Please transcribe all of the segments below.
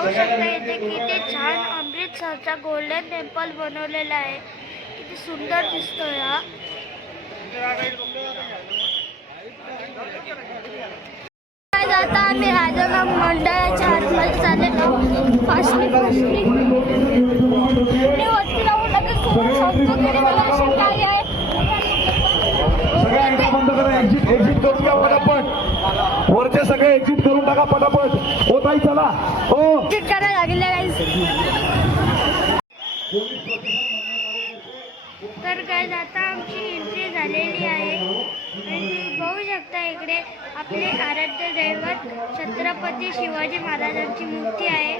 पाहू तुम्ही बघू शकता इथे किती छान अमृतसरचा गोल्डन टेम्पल बनवलेला आहे. किती सुंदर दिसतोय हा. आता आम्ही राजाराम मंडळाच्या आतमध्ये चाललेलो फास्टली फास्टली मी वरती जाऊन लगेच तुम्हाला सांगतो की मला अशी काय आहे. सगळ्या एकदा बंद करा एक्झिट एक्झिट करून घ्या पटापट वरचे सगळे एक्झिट टाका पटापट. हो ताई चला. हो करायला लागले तर काय आता आमची एंट्री झालेली आहे. आणि बघू शकता इकडे आपले आराध्य दैवत छत्रपती शिवाजी महाराजांची मूर्ती आहे.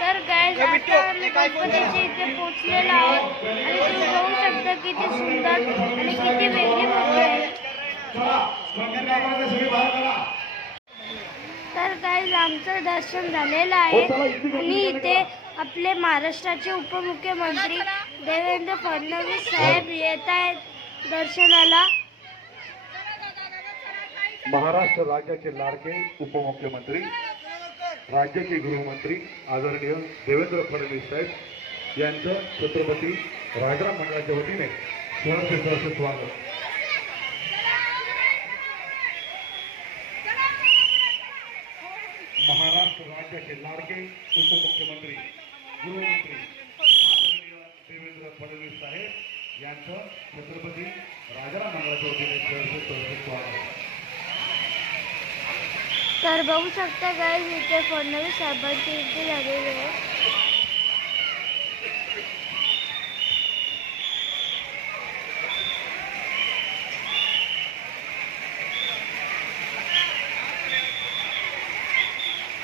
तर काय आता आम्ही गणपतीच्या इथे पोहोचलेलो आहोत. आणि तुम्ही बघू शकता किती सुंदर आणि किती वेगळी मूर्ती आहे. तर काय आमचं दर्शन झालेलं आहे. आणि इथे आपले महाराष्ट्राचे उपमुख्यमंत्री देवेंद्र फडणवीस साहेब येत आहेत दर्शनाला. महाराष्ट्र राज्याचे लाडके उपमुख्यमंत्री राज्याचे गृहमंत्री आदरणीय देवेंद्र फडणवीस साहेब यांचं छत्रपती राजराम मंडळाच्या वतीने सहर्ष सहर्ष स्वागत. महाराष्ट्र राज्याचे लाडके उपमुख्यमंत्री गृहमंत्री देवेंद्र फडणवीस साहेब यांचं छत्रपती राजाराम मंडळाच्या वतीने सहर्ष सहर्ष स्वागत. तर बघू शकता काय इथे फडणवीस साहेबांची इथे झालेली आहे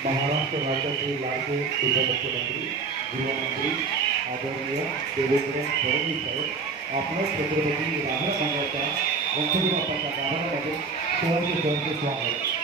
महाराष्ट्र राज्याचे लाडके उपमुख्यमंत्री गृहमंत्री आदरणीय देवेंद्र फडणवीस साहेब आपण छत्रपती मंडळाच्या गणपती बाप्पाच्या गाभाऱ्यामध्ये सहर्ष सहर्ष स्वागत।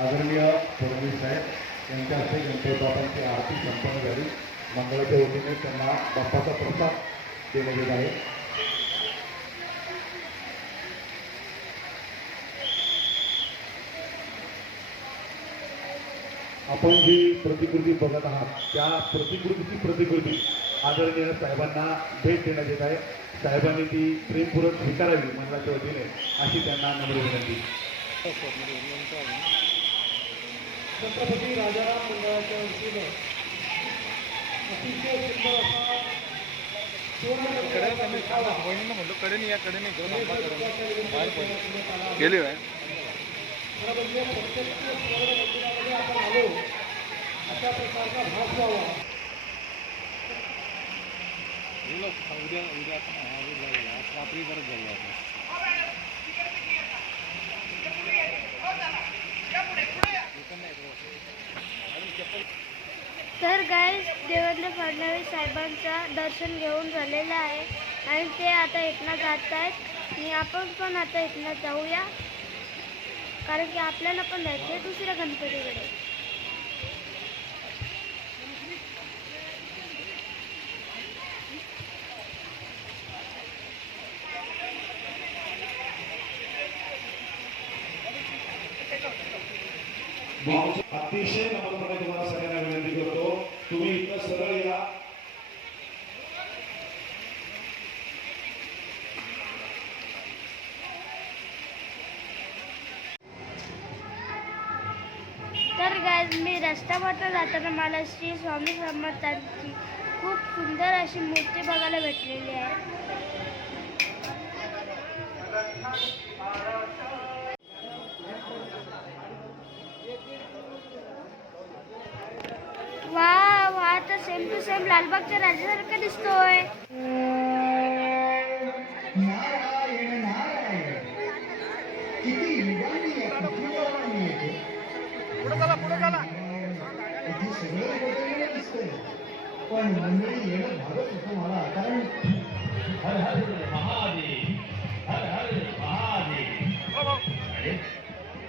आदरणीय फडणवीस साहेब यांच्या हस्ते गणपती बाबांची आरती संपन्न झाली. मंगळाच्या वतीने त्यांना बाप्पाचा प्रसाद देण्यात येत आहे. आपण जी प्रतिकृती बघत आहात त्या प्रतिकृतीची प्रतिकृती आदरणीय साहेबांना भेट देण्यात येत आहे. साहेबांनी ती प्रेमपूर्वक स्वीकारावी मंडळाच्या वतीने अशी त्यांना नम्र विनंती. छत्रपती राजाराम मंडळाच्या वतीने अतिशय सुंदर असा म्हणलो कडे नाही या कडे नाही गेली आहे खरं अशा प्रकारचा भास व्हावा उद्या उद्या रात्री परत आपण तर गाय देवेंद्र फडणवीस साहेबांचं दर्शन घेऊन झालेलं आहे. आणि ते आता इथनं जात आहेत आणि आपण पण आता इथनं जाऊया. कारण की आपल्याला पण जायचं आहे दुसऱ्या गणपतीकडे. अतिशय नम्रपणे तुम्हाला सगळ्यांना विनंती करतो तुम्ही इथं सरळ या तर गाय मी जाताना मला श्री स्वामी समर्थांची खूप सुंदर अशी मूर्ती बघायला भेटलेली आहे. वा वा तर सेम टू सेम लालबागच्या राजासारखा दिसतोय. सगळं बदललेलं दिसतंय. पण मंडळी येणं भागत होतं मला. कारण हर हर महादेव हर हर महादेव.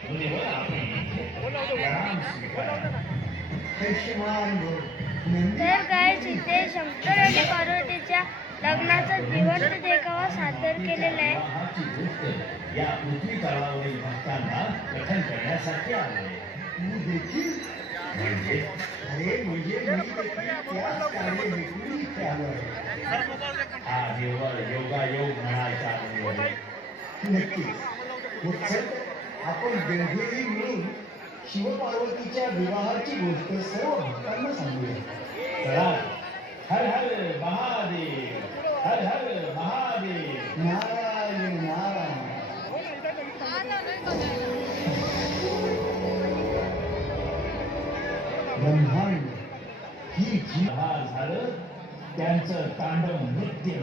अरे आपण. कैष्यमान भव. नंदी. तर काय तिथे शंकर आणि पार्वतीच्या लग्नाचा जिवंत देखावा सादर केलेला आहे. या पृथ्वी तळावरील भक्तांना कथन करण्यासाठी आले तू देखील म्हणजे अरे म्हणजे मी देखील त्याच कार्यहेतून इथे आलो आहे हा। केवळ योगायोग म्हणायचा अनुभव नक्कीच. मग चल आपण दोघेही मिळून शिवपार्वतीच्या विवाहाची गोष्ट सर्व भक्तांना सांगूया. चला. हर हर महादेव हर हर महादेव. नारायण नारायण. ब्रह्मांड ही जी हा झालं त्यांचं तांडव नृत्य.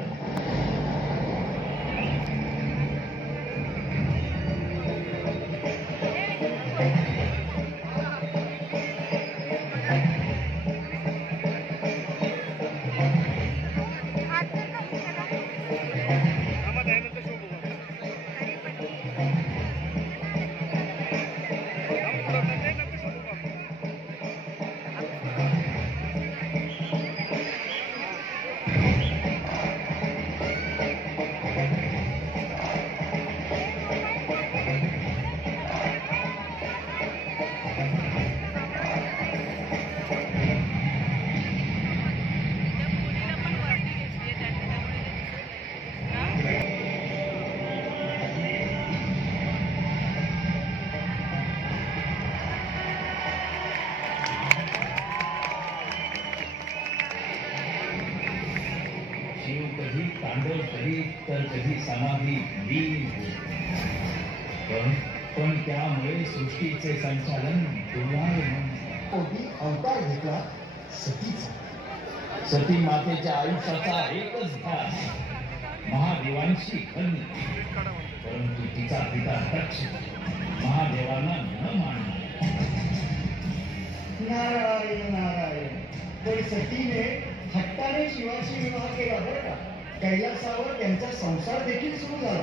सृष्टीचे संचालन दोलायमान झाले. पोटी अवतार घेतला सतीचा. सती मातेच्या आयुष्याचा एकच ध्यास महादेवांशी खंड परंतु तिचा पिता दक्ष. महादेवांना न मानला नारायण नारायण. पण सतीने हट्टाने शिवाशी विवाह केला बरं का? कैलासावर त्यांचा संसार देखील सुरू झाला.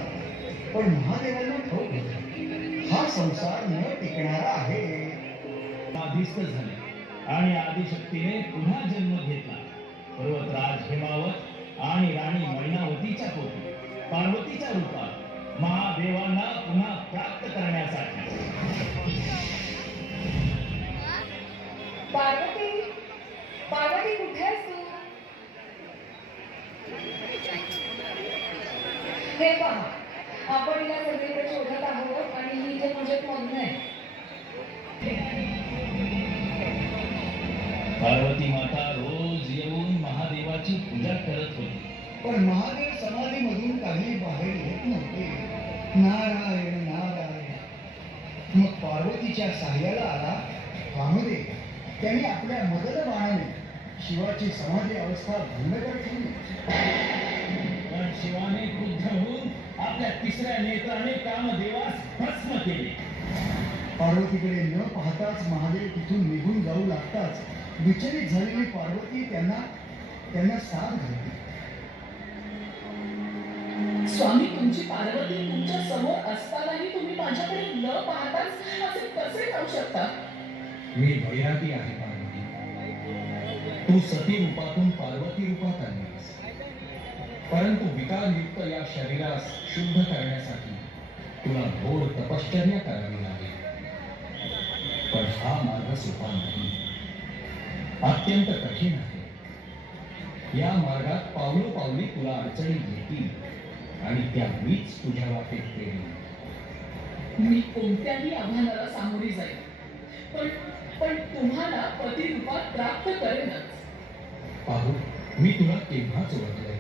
पण महादेवांना ठाऊक होतं, हा संसार न टिकणारा आहे. समाधीस्थ झाले. आणि आदिशक्तीने पुन्हा जन्म घेतला. पर्वतराज हिमावत आणि राणी मैनावतीच्या पोटी पार्वतीच्या रूपात महादेवांना पुन्हा प्राप्त करण्यासाठी. पार्वती पार्वती कुठे आहेस तू? हे पहा आपण हिला सगळीकडे शोधत आहोत आणि ही प्रोजेक्ट मधून आहे. पार्वती माता रोज येऊन महादेवाची पूजा करत होती. पण महादेव समाधीमधून काही बाहेर येत नव्हते. नारायण नारायण. मग पार्वतीच्या साह्याला आला कामदेव त्याने आपल्या मदन बाणाने शिवाची समाधी अवस्था भंग कर ठेवली. पण शिवाने क्रुद्ध होऊन आपल्या तिसऱ्या नेत्राने कामदेवास भस्म केले. पार्वतीकडे न पाहताच महादेव तिथून निघून जाऊ लागताच विचलित झालेली पार्वती त्यांना त्यांना साथ घालते. स्वामी तुमची पार्वती तुमच्यासमोर असतानाही तुम्ही माझ्याकडे न पाहताच असे कसे राहू शकता? मी भैराती आहे पार्वती. तू सती रूपातून पार्वती रूपात आलीस. परंतु विकारयुक्त या शरीरास शुद्ध करण्यासाठी तुला घोर तपश्चर्या करावी लागेल. पण हा मार्ग सोपा नाही. अत्यंत कठीण आहे. या मार्गात पावलोपावली तुला अडचणी येतील आणि त्या मीच तुझ्या वाटेत पेरेन मी कोणत्याही आव्हानाला सामोरी जाईल पण पण तुम्हाला पती रूपात प्राप्त करेनच. पाहू मी तुला केव्हाच ओळखलंय पाहिजे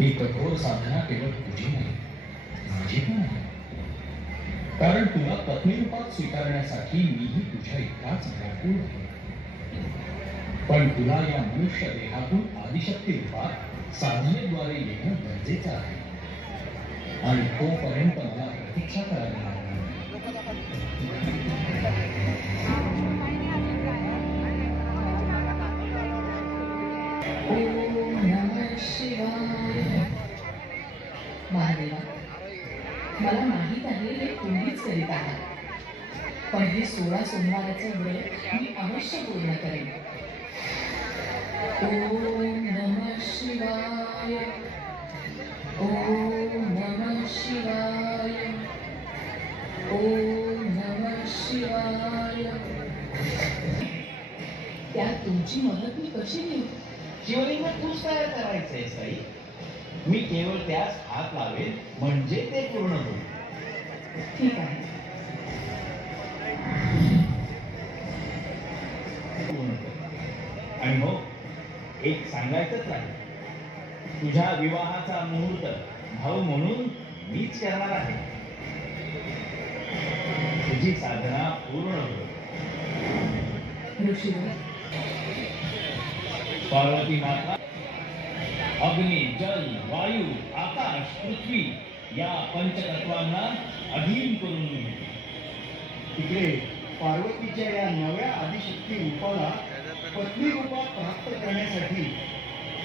ही कठोर साधना केवळ तुझी नाही माझी पण आहे कारण तुला पत्नी रूपात स्वीकारण्यासाठी मीही तुझ्या इतकाच व्याकुळ आहे. पण तुला या मनुष्य देहातून आदिशक्ती रूपात साधनेद्वारे येणं गरजेचं आहे. आणि तोपर्यंत मला प्रतीक्षा करावी करीत आहात पण हे सोळा सोमवाराचं व्रत मी अवश्य पूर्ण करेन. ओम नमः शिवाय. ओम नम शिवाय. ओम नम शिवाय. त्यात तुमची मदत मी कशी घेऊ? शिवलिंग तूच तयार करायचंय साई. मी केवळ त्यास हात लावेल म्हणजे ते पूर्ण होईल. ठीक आहे. आणि हो एक सांगायचंच आहे. तुझ्या विवाहाचा मुहूर्त भाऊ म्हणून मीच करणार आहे. तुझी साधना पूर्ण पार्वती माता अग्नी जल वायू आकाश पृथ्वी या पंचतत्वांना अधीन करून. तिकडे पार्वतीच्या या नव्या आदिशक्ती रूपाला पत्नी रूपात प्राप्त करण्यासाठी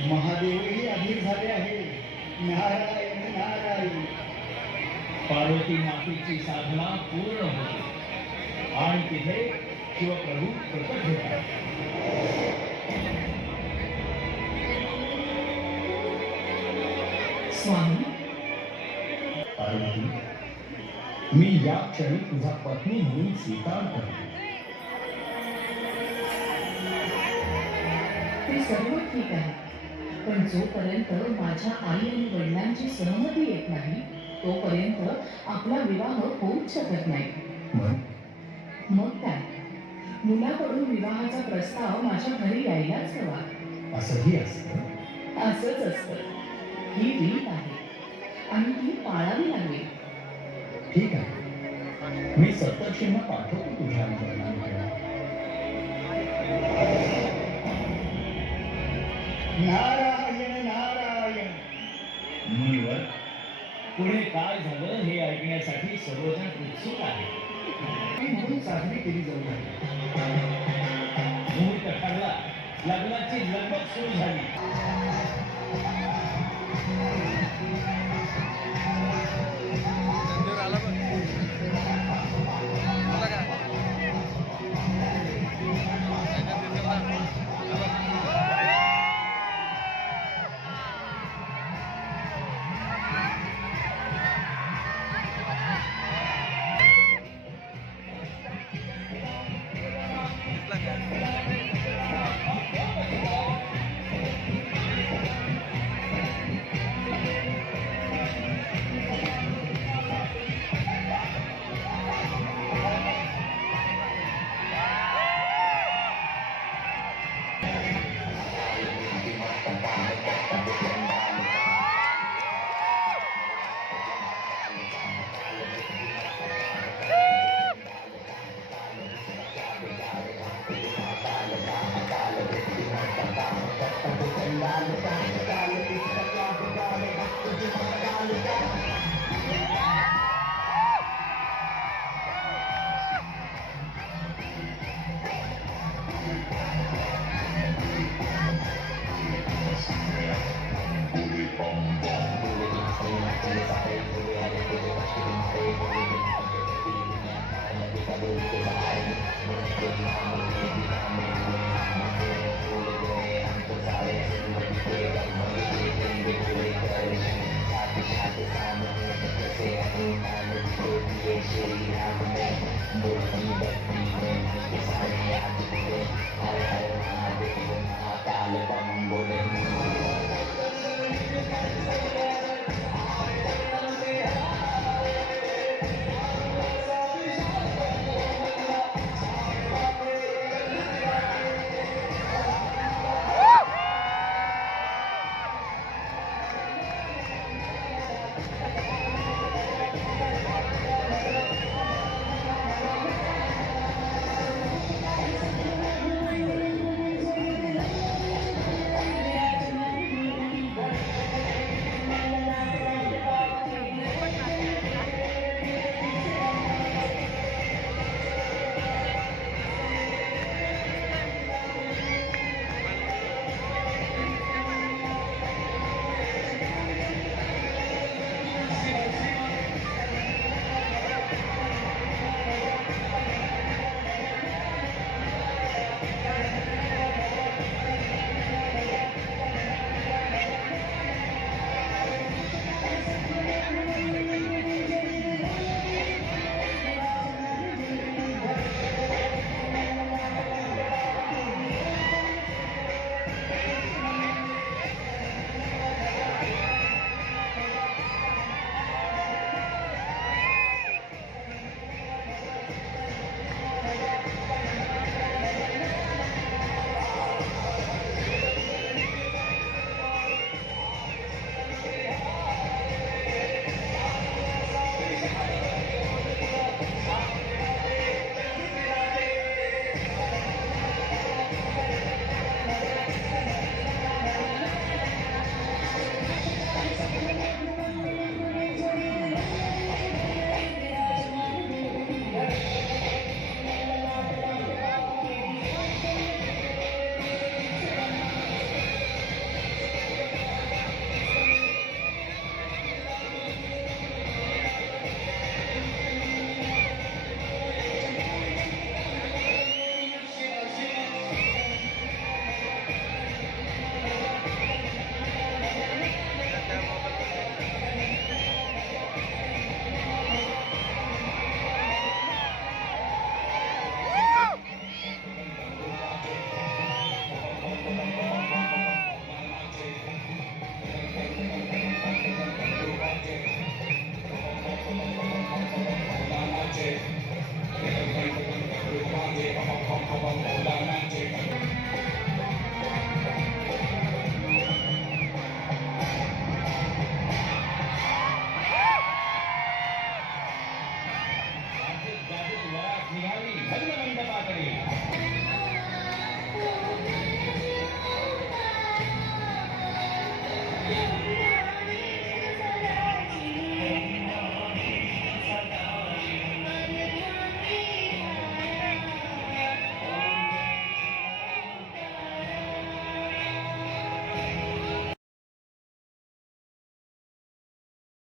महादेवही अधीर झाले आहे. नारायण नारायण. पार्वती मातेची साधना पूर्ण होते. आणि तिथे शिवप्रभू प्रकट होतात. स्वामी मी या क्षणी तुझा पत्नी म्हणून स्वीकार करतो. ते सर्व ठीक आहे. पण जोपर्यंत माझ्या आई आणि वडिलांची सहमती येत नाही तोपर्यंत आपला विवाह होऊच शकत नाही. मग? काय? मुलाकडून विवाहाचा प्रस्ताव माझ्या घरी यायलाच हवा. असंही असतं? असंच असतं. ही रीत आहे. आणि ती पाळावी लागेल. ठीक आहे मी सप्तर्षींना पाठवतो तुझ्या नारायण नारायण मुनिवर पुढे काय झालं हे ऐकण्यासाठी सर्वजण उत्सुक आहे म्हणून साजरी केली जाऊ लागली मुहूर्त ठरला लग्नाची लगबग सुरू झाली I'm a man, but I'm a man,